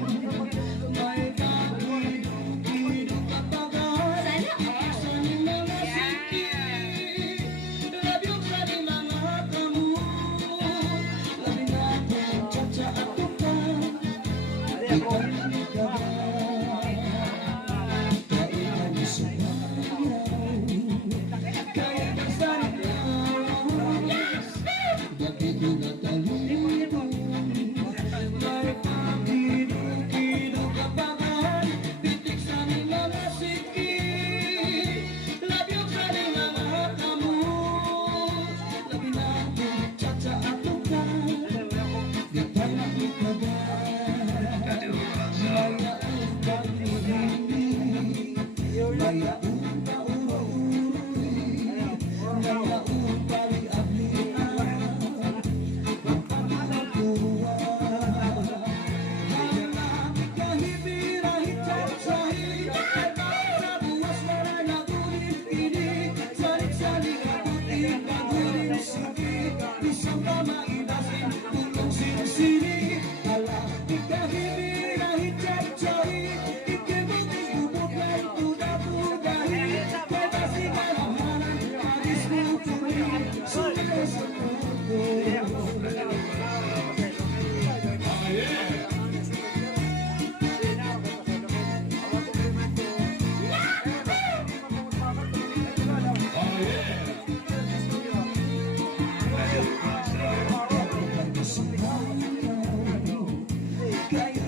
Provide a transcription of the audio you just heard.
May kakido-kido katagal Isan yung mga siki Labyong sa di mga kamot Labi natin tsa-tsa at tukang Ikaw ni kagal Kaya ni sumayaw Kaya ka sa nikaw Bakit ko natalito May kakido-kido kapagal Pitik sa ni mga siki Labyong sa di mga kamot Labi natin tsa-tsa at tukang Ikaw ni kagal Mayaong pag-ibig Mayaong kauro-uri Mayaong pag-ablian Ang pag-apuan Hanapit kahibirahit sa-sahi At sa buwas na rin nagulit-pinig Salit-saling abutin, paguling sige Isang pamaidasin, tulong sinisini Hanapit kahibirahit sa-sahi Ikibugis bubot na ituda-tudahi Pwede si kalamanan, alis mo tuloy Sulit sa puto Kaya